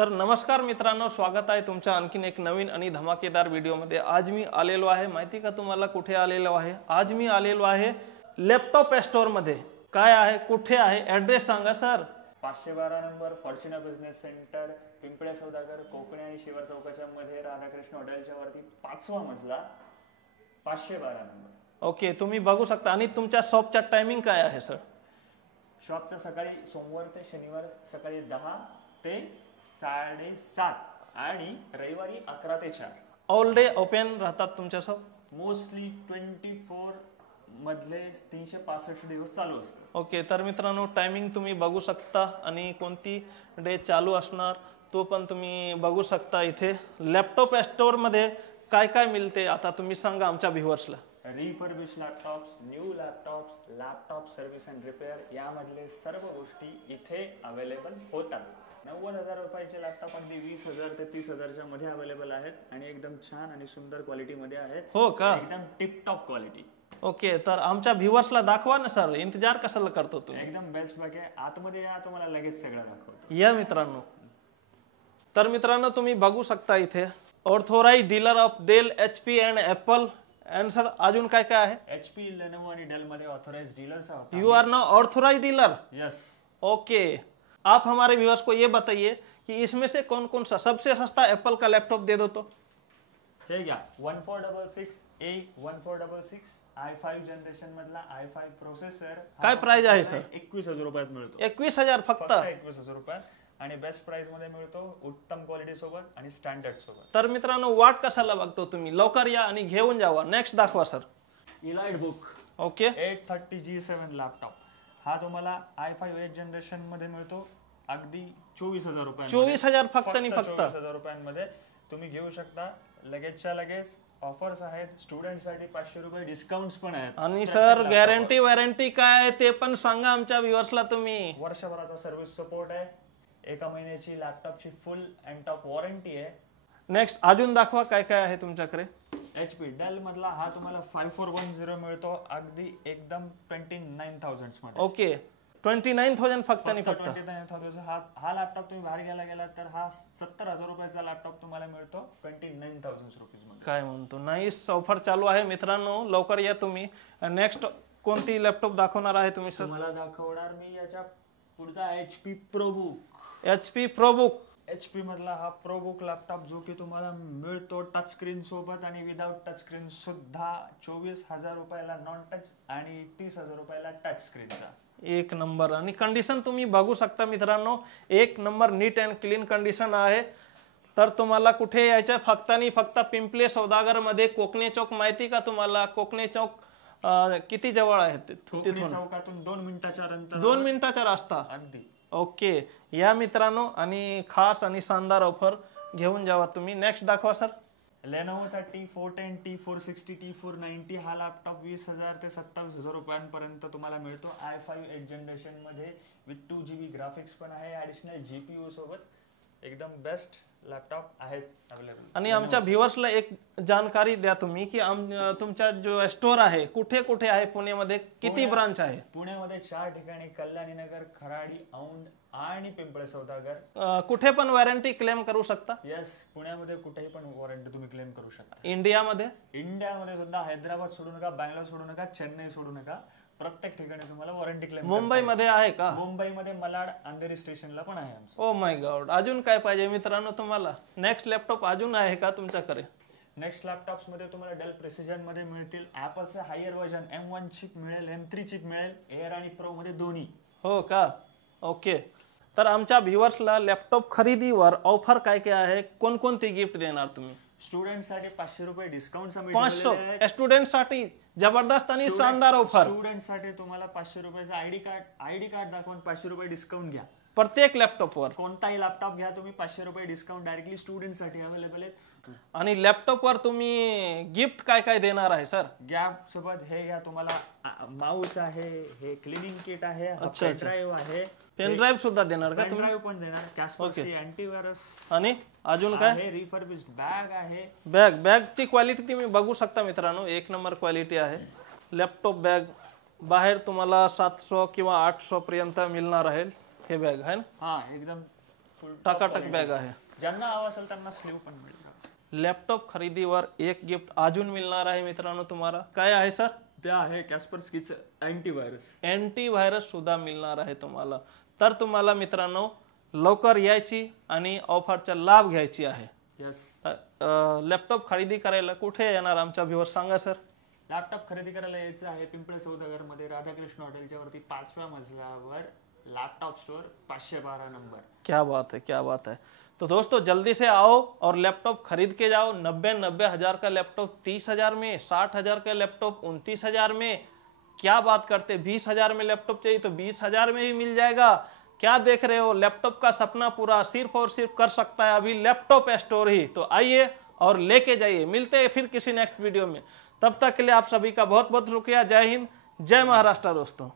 तर नमस्कार मित्रांनो, स्वागत आहे तुमच्या आणखीन एक नवीन आणि धमाकेदार व्हिडिओमध्ये। आज मी आलेलो आहे, माहिती का तुम्हाला कुठे आलेलो आहे? आज मी आलेलो आहे लॅपटॉप स्टोर मध्ये। काय आहे, कुठे आहे, ॲड्रेस सांगा sir. 512 number Fortuner business centre, Pimple Saudagar, Kokane आणि शिवर चौकाच्या मध्ये, राधाकृष्ण हॉटेलच्या वरती 5वा मजला, 512 नंबर। ओके, तुम्ही बघू शकता। आणि तुमच्या शॉपचा टायमिंग काय आहे सर? शॉपचा सकाळी सोमवार ते शनिवार सकाळी 10 ते 7:30 आणि रविवारी 11 ते 4। ऑल डे ओपन राहतात तुमच्या शॉप? मोस्टली 24 मधले 365 दिवस चालू असतं। ओके, तर मित्रांनो टायमिंग तुम्ही बघू शकता आणि कोणती डे चालू असणार तो पण तुम्ही बघू शकता। इथे लॅपटॉप स्टोर मध्ये काय काय मिळते आता तुम्ही सांगा आमच्या व्ह्यूअर्सला। Refurbish laptops, new laptops, laptop service and repair यामधले सर्व गोष्टी इथे अवेलेबल होतात। 90,000 रुपयाचे लॅपटॉप अगदी 20,000 ते 30,000च्या मध्ये अवेलेबल आहेत आणि एकदम छान आणि सुंदर क्वालिटी मध्ये आहेत। हो का? एकदम टिप टॉप क्वालिटी। ओके, तर आमच्या व्ह्यूअर्सला दाखवा ना सर, इंतजार कशाला करतो तुम्ही? एकदम बेस्ट बॅग आहे, आतमध्ये या, तुम्हाला लगेच सगळं दाखवतो। या मित्रांनो। तर मित्रांनो तुम्ही बघू शकता इथे authorised dealer of Dell, HP and Apple and sir अजून काय काय आहे? HP, लेनोवो आणि डेल मध्ये ऑथोराइज्ड डीलर्स आहोत। You are now authorised dealer? Yes. Okay, आप हमारे व्यूअर्स को ये बताइए कि इसमें से कौन कौन सा सबसे सस्ता एप्पल का लैपटॉप दे दो तो? हे घ्या 1466A 1466 i5 जनरेशन मधला i5 प्रोसेसर। काय प्राइस आहे सर? 21,000 रुपयात मिळतो। 21,000 फक्त? 21,000 रुपयात आणि बेस्ट प्राइस मध्ये मिळतो, उत्तम क्वालिटी सोबत आणि स्टँडर्ड सोबत। तर मित्रांनो वाट कशाला बघतो तुम्ही, लवकर या आणि घेऊन जावा। नेक्स्ट दाखवा sir. Elite book. Okay, 830G7 laptop हा तुम्हाला i5 8 जनरेशन मध्ये मिळतो, अगदी 24,000 रुपये। 24,000 फक्त आणि फक्त 24,000 रुपयांमध्ये तुम्ही घेऊ शकता। लगेचच्या लगेच ऑफर्स आहेत, स्टुडंटसाठी 500 रुपये डिस्काउंट्स पण आहेत। आणि सर गॅरंटी वॉरंटी काय ते पण सांगा आमच्या व्ह्यूअर्सला तुम्ही। वर्षभराचा सर्व्हिस सपोर्ट आहे, 1 महिन्याची लॅपटॉपची फुल अँड टॉप वॉरंटी आहे। नेक्स्ट अजून दाखवा काय काय आहे तुमच्याकडे। HP डेल मधला हा तुम्हाला 5410 मिळतो, अगदी एकदम 29,000 मध्ये। ओके, 29,000 फक्त आणि फक्त 29,000। हा लॅपटॉप तुम्ही बाहेर घ्यायला गेला तर हा 70,000 रुपयाचा लॅपटॉप तुम्हाला मिळतो 29,000 रुपीज मध्ये। काय म्हणतो, नाईस ऑफर चालू आहे मित्रांनो, लवकर या तुम्ही। नेक्स्ट कोणती लॅपटॉप दाखवणार आहे तुम्ही सर? मला दाखवणार मी याच्या पुढचा HP ProBook. HP ProBook. HP मधला हा प्रोबुक लॅपटॉप जो की तुम्हाला मिळतो टच स्क्रीन सोबत आणि विदाउट टच स्क्रीन सुद्धा। 24,000 रुपयाला नॉन टच आणि 30,000 रुपयाला टच स्क्रीनचा। एक नंबर। आणि कंडिशन तुम्ही बघू शकता मित्रांनो, एक number neat and clean condition आहे। तर तुम्हाला कुठे यायचं, फक्त आणि फक्त पिंपळे सौदागर मध्ये, कोकणे चौक माहिती का तुम्हाला? कोकणे चौक किती जवळ आहे तिथून? चौकातून 2 मिनिटाच्या अंतर, 2 मिनिटाचा रस्ता अगदी। ओके, या मित्रांनो आणि खास आणि शानदार ऑफर घेऊन जावा तुम्ही। नेक्स्ट दाखवा सर। लेनोवोचा T410, T460, T490 हा लॅपटॉप 20,000 ते 27,000 रुपयांपर्यंत तुम्हाला मिळतो। i5 8 जनरेशन मध्ये विथ 2GB ग्राफिक्स पण आहे, ऍडिशनल GPU सोबत। एकदम बेस्ट लॅपटॉप आहेत अवेलेबल। आणि आमच्या व्ह्यूअर्सला एक जानकारी द्या तुम्ही की तुमचा जो स्टोर आहे कुठे कुठे आहे पुण्यामध्ये, किती ब्रांच आहे? पुण्यामध्ये 4 ठिकाणी, कल्याणीनगर, खराडी, औंध आणि पिंपळे सौदागर। कुठे पण वॉरंटी क्लेम करू शकता? यस, पुण्यामध्ये कुठेही पण वॉरंटी तुम्ही क्लेम करू शकता। इंडियामध्ये? इंडियामध्ये सुद्धा हैदराबाद सोडू नका, बँगलोर सोडू नका, चेन्नई सोडू नका, प्रत्येक ठिकाणी तुम्हाला वॉरंटी क्लेम। मुंबईमध्ये आहे का? मुंबईमध्ये मलाड अंधेरी स्टेशनला पण आहे आमचं। ओ माय गॉड, अजून काय पाहिजे मित्रांनो तुम्हाला? नेक्स्ट लॅपटॉप अजून आहे का तुमच्याकडे? नेक्स्ट लॅपटॉप्स मध्ये तुम्हाला डेल प्रिसिजन मध्ये मिळतील, ॲपलचं हायर व्हर्जन M1 चिप मिळेल, M3 चिप मिळेल, एअर आणि प्रो मध्ये दोन्ही। हो का? ओके, तर आमच्या व्ह्यूअर्सला लॅपटॉप खरेदीवर ऑफर काय काय आहे, कोणकोणती गिफ्ट देणार तुम्ही? स्टुडंटसाठी 500 रुपये डिस्काउंट। 500 स्टुडंटसाठी जबरदस्त आणि शानदार ऑफर। स्टुडंटसाठी तुम्हाला 500 रुपयाचा आयडी कार्ड दाखवून 500 रुपये डिस्काउंट घ्या प्रत्येक लॅपटॉपवर। कोणताही लॅपटॉप घ्या तुम्ही, 500 रुपये डिस्काउंट डायरेक्टली स्टुडंटसाठी अवेलेबल आहे। आणि लॅपटॉपवर तुम्ही गिफ्ट काय काय देणार आहे सर? गॅप सोबत हे घ्या, तुम्हाला माऊस आहे, हे क्लिनिंग किट आहे, पेन ड्राईव्ह आहे, पेन ड्राईव्ह सुद्धा देणार का तुम्ही? पेन ड्राईव्ह पण देणार, कॅस्परस्की अँटीव्हायरस। आणि अजून काय? हे रिफर्बिश्ड बॅग आहे। बॅगची क्वालिटी तुम्ही बघू शकता मित्रांनो, एक नंबर क्वालिटी आहे। लॅपटॉप बॅग बाहेर तुम्हाला 700 किंवा 800 पर्यंत मिळणार आहे हे बॅग आहे ना? हा, एकदम फुल टाकाटक बॅग आहे. ज्यांना हवा असेल त्यांना स्लीव पण मिळेल. लॅपटॉप खरेदीवर एक गिफ्ट अजून मिळणार आहे मित्रांनो तुम्हाला. काय आहे सर? ते आहे कॅस्परस्कीचं अँटीव्हायरस. अँटीव्हायरस सुद्धा मिळणार आहे तुम्हाला. तर तुम्हाला मित्रांनो लवकर यायची आणि ऑफरचा लाभ घ्यायची आहे. यस. लॅपटॉप खरेदी करायला कुठे येणार आमच्या व्ह्यूअर्स सांगा सर. लॅपटॉप खरेदी करायला यायचं आहे पिंपळे सौदागर मध्ये राधाकृष्ण हॉटेलच्या वरती 5व्या मजल्यावर लैपटॉप स्टोर 512 नंबर. क्या बात है, क्या बात है. तो दोस्तों जल्दी से आओ और लैपटॉप खरीद के जाओ. 90 हजार का लैपटॉप 30,000 में, 60,000 का लैपटॉप 29,000 में. क्या बात करते, 20,000 में लैपटॉप चाहिए तो 20,000 में ही मिल जाएगा. क्या देख रहे हो, लैपटॉप का सपना पूरा सिर्फ और सिर्फ कर सकता है अभी लैपटॉप स्टोर ही. तो आइए और लेके जाइए. मिलते हैं फिर किसी नेक्स्ट वीडियो में. तब तक के लिए आप सभी का बहुत बहुत शुक्रिया. जय हिंद, जय महाराष्ट्र दोस्तों.